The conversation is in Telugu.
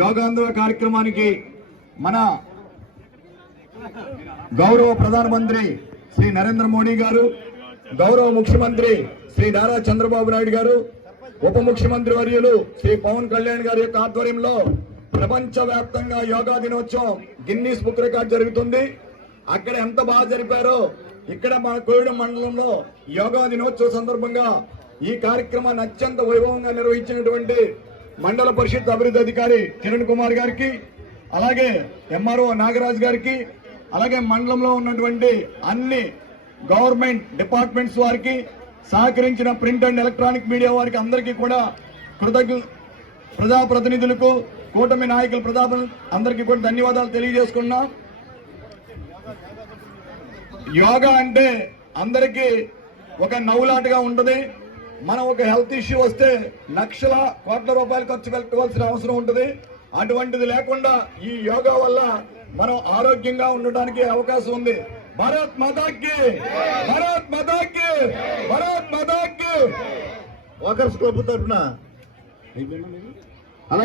యోగాంధ్ర కార్యక్రమానికి మన గౌరవ ప్రధానమంత్రి శ్రీ నరేంద్ర మోడీ గారు, గౌరవ ముఖ్యమంత్రి శ్రీ నారా చంద్రబాబు నాయుడు గారు, ఉప ముఖ్యమంత్రి వర్యులు శ్రీ పవన్ కళ్యాణ్ గారి యొక్క ఆధ్వర్యంలో ప్రపంచవ్యాప్తంగా యోగా దినోత్సవం గిన్నీస్ బుక్ రికార్డ్ జరుగుతుంది. అక్కడ ఎంత బాగా జరిపారో ఇక్కడ మన కోవిడ్ మండలంలో యోగా దినోత్సవ సందర్భంగా ఈ కార్యక్రమాన్ని అత్యంత వైభవంగా నిర్వహించినటువంటి మండల పరిషత్ అభివృద్ధి అధికారి కిరణ్ కుమార్ గారికి, అలాగే ఎంఆర్ఓ నాగరాజ్ గారికి, అలాగే మండలంలో ఉన్నటువంటి అన్ని గవర్నమెంట్ డిపార్ట్మెంట్స్ వారికి, సహకరించిన ప్రింట్ అండ్ ఎలక్ట్రానిక్ మీడియా వారికి అందరికీ కూడా ప్రజాప్రతినిధులకు, కూటమి నాయకుల అందరికీ కూడా ధన్యవాదాలు తెలియజేసుకున్నాం. యోగా అంటే అందరికీ ఒక నవ్వులాటగా ఉంటది. మనం ఒక హెల్త్ ఇష్యూ వస్తే లక్షల కోట్ల రూపాయలు ఖర్చు పెట్టవలసిన అవసరం ఉంటుంది. అటువంటిది లేకుండా ఈ యోగా వల్ల మనం ఆరోగ్యంగా ఉండడానికి అవకాశం ఉంది. భారత్ మాతాకి, భారత్ మాతాకి, భారత్ మాతాకి. వాకర్స్ క్లబ్ తరఫున